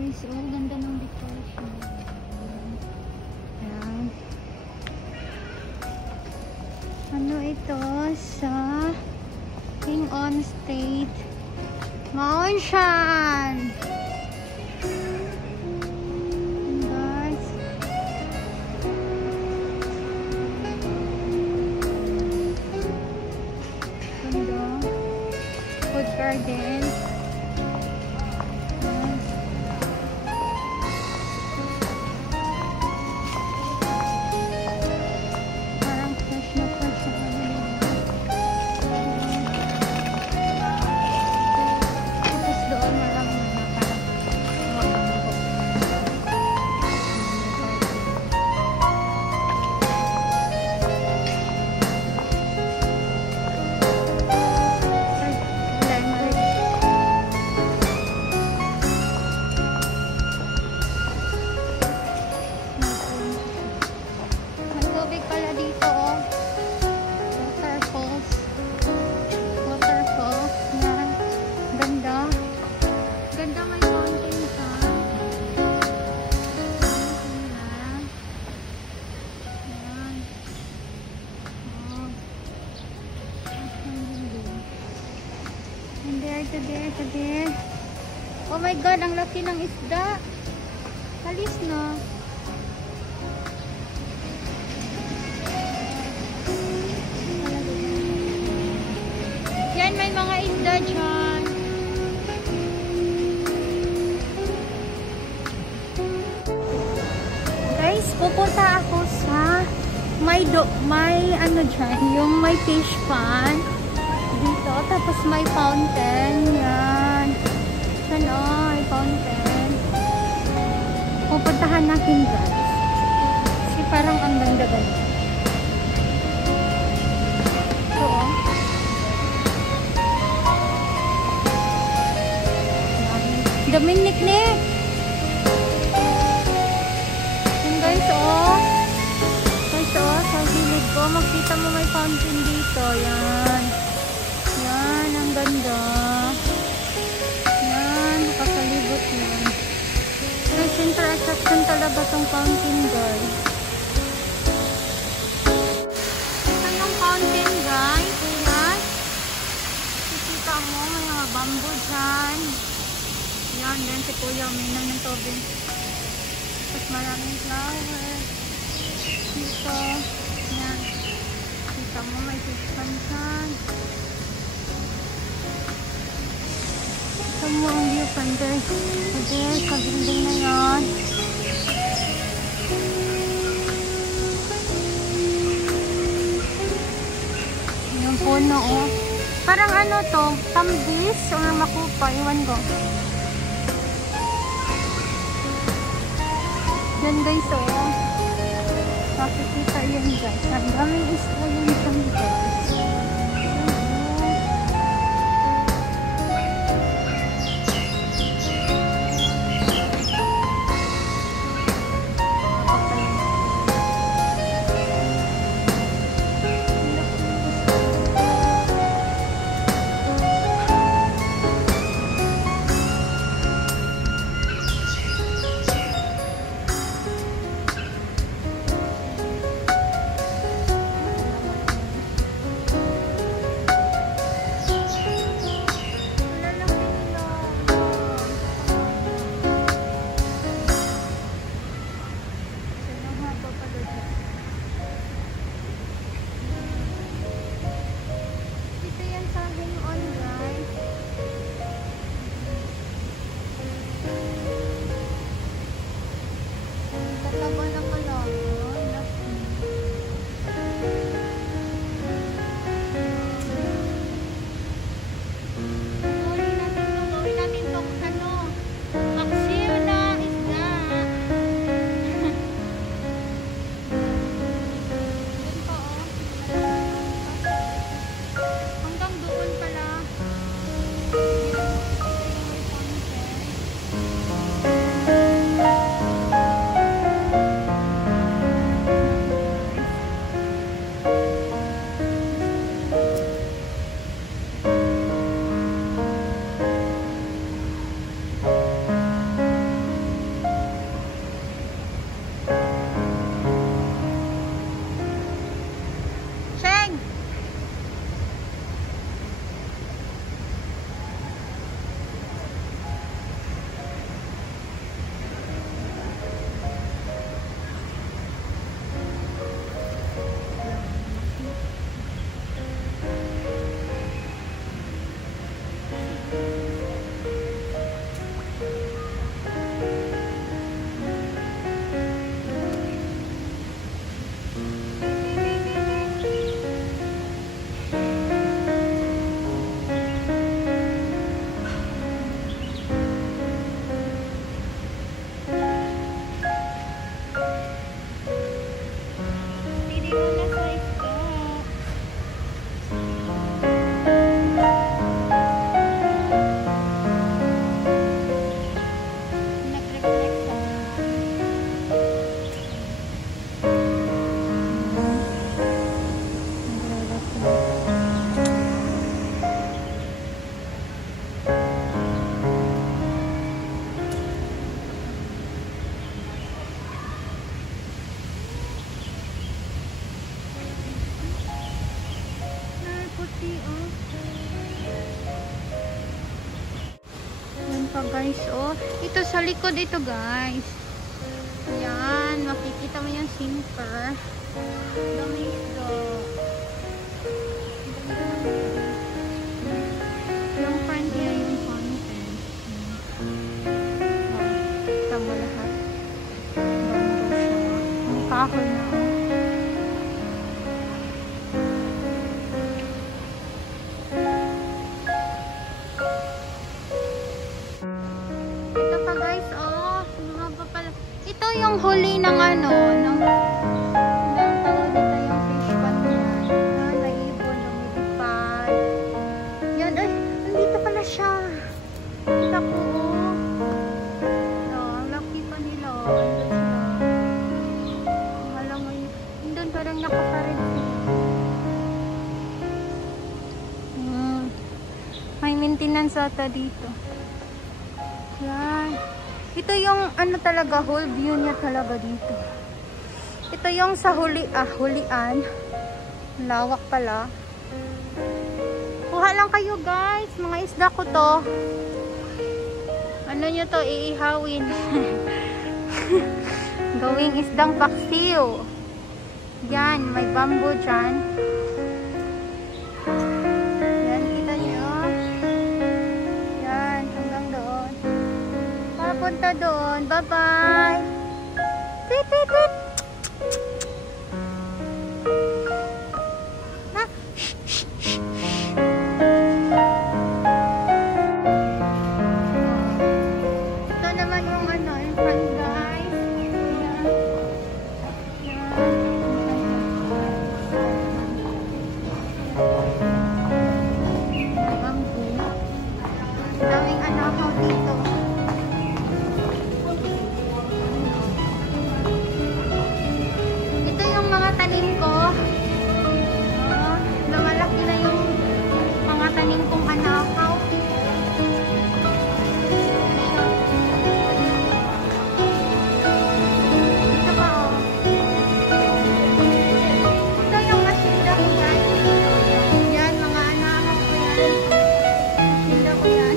Guys, oh, ganda ng decoration. Ayan. Ano ito? Sa King On State Mansion. Guys. Ganda. Food garden. There. Oh my God, ang laki ng isda. Halis na. Yan, may mga isda dyan. Guys, pupunta ako sa may ano dyan, yung may fish pond. Dito, tapos may fountain. Yan. Yan o, may fountain. Pupuntahan natin guys. Kasi parang ang ganda-ganda. Ito o. Daming niknik. Yan guys o. Guys o, sa gilid ko. Makita mo may fountain dito. Yan. Yan, ang ganda. Yan, nakakalibot yan. May center attraction talaga tong fountain, guys. Ito yung fountain, guys. Yan. Kikita mo, may mga bamboo dyan. Yan, then si Kuya, uminom ng tubig. Tapos maraming flower. Dito. Yan. Kita mo, may fish pond dyan. Ito mo ang view from there. There, sa building na yan. Yung puno, oh. Parang ano to? Tambis or makupa? Iwan ko. Yan guys, oh. Makikita yan guys. Ang daming isla yun dyan guys. pa guys, oh. Ito sa likod ito guys. Yan, makikita mo yung simper. Dami ito. Yung front niya yung content. Kita mo lahat. Bamboo siya. Ang kahoy na. Ito pa guys, oh. Mahaba pala. Ito yung huli ng ano, ng tawag dito yung fish pond yan. Yan, may ibon, lumilipad. Yan, ay, nandito pala siya. Kita ko, oh. Ang laki pa nila, oh. Andun sila. Alam mo yun, andun parang nakaparin sila. May maintenance ata dito. Yan. Ito yung ano talaga, whole view niya talaga dito. Ito yung sa hulian. Lawak pala. Kuha lang kayo guys. Mga isda ko to. Ano nyo to? Iihawin. Gawing isdang paksiw. Yan. May bamboo dyan. Yan. Kita nyo. Yan. Hanggang doon. Papunta doon. Bye-bye. Tweet, tweet, tweet. Ha? Shh, shh, shh. Ito naman yung ano, yung front guys. Yan. Yan. Bamboo. Daming ano ako dito. Tanim ko. Lumalaki na yung mga tanim kong anakaw. Ito pa, oh. Ito yung masinda ko guys. Yan, mga anakaw ko yan. Masinda ko yan.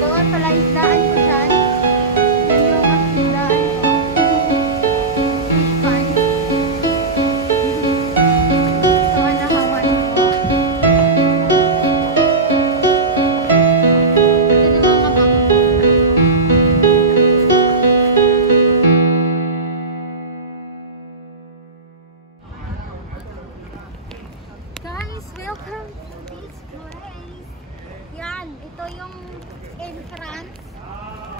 Doon pala isdaan ko dyan. Yan yung masindaan ko. Welcome to this place. Yan, ito yung entrance.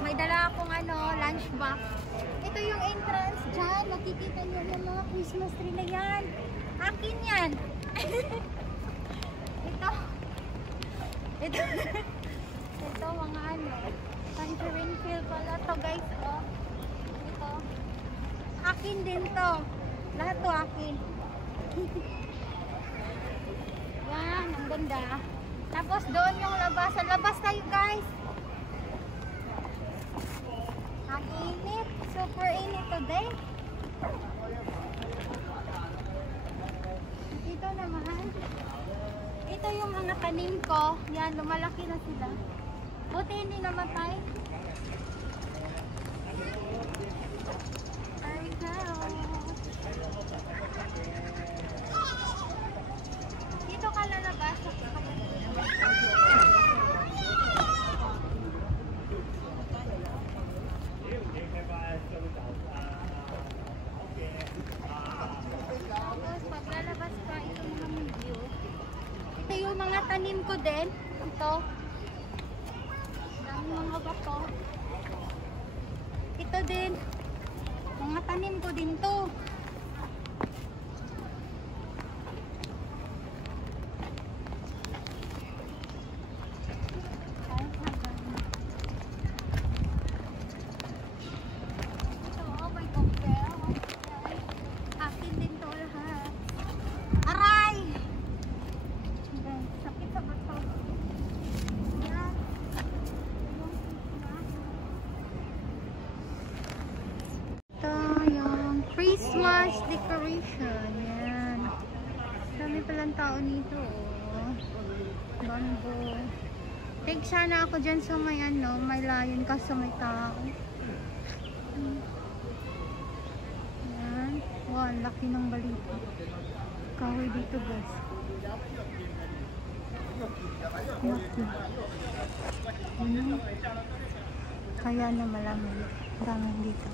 May dala akong ano, lunch box. Ito yung entrance dyan. Makikita nyo yung mga Christmas tree na yan. Akin yan. Ito mga ano, tangerine field pala to guys. Oh. Ito. Akin din to. Lahat to akin. Yan, ang ganda. Tapos doon yung labasan. Labas tayo guys. Ang init. Super init today. Ito naman. Ito yung mga tanim ko. Yan, lumalaki na sila. Buti hindi namatay. There we go. Dito ka lalabas. Tapos paglalabas ka, ito mga view. Ito yung mga tanim ko din. Ito. Dami mga bato. Ito din. Mga tanim ko din to. Christmas decoration. Yan. Dami palang tao nito. Oh. Bamboo. Take sana ako dyan sa may ano, may layon kaso may tao. Yan. Wow, ang laki ng balita. Kahoy dito guys. Laki. Ano? Kaya na malamig. Daming dito.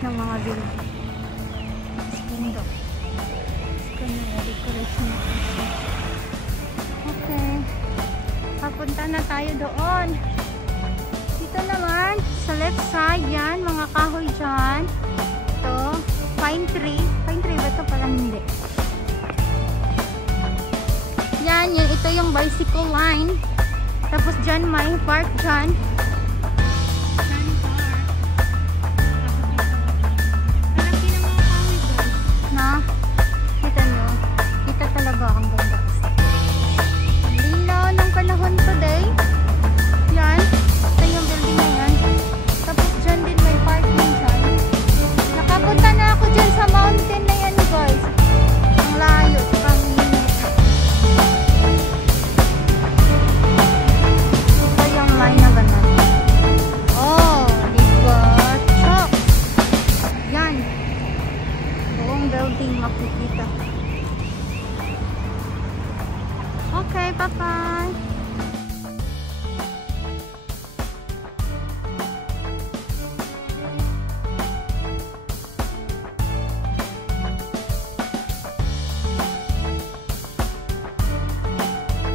Ng mga building. Window. Okay. Papunta na tayo doon. Dito naman, sa left side, yan, mga kahoy dyan. Ito, pine tree. Pine tree ba ito? Parang hindi. Yan, yan. Ito yung bicycle line. Tapos dyan, may park dyan. Kita nyo, kita talaga ang ganda. Ang linaw ng panahon today. Yan, ito yung building na yan. Tapos dyan din may parking dyan. Nakapunta na ako dyan sa mountain na yan guys. Ang layo, pang ito yung line na ganun. Oh, diba? Chok! Yan. Buong building makikita. Okay, bye-bye.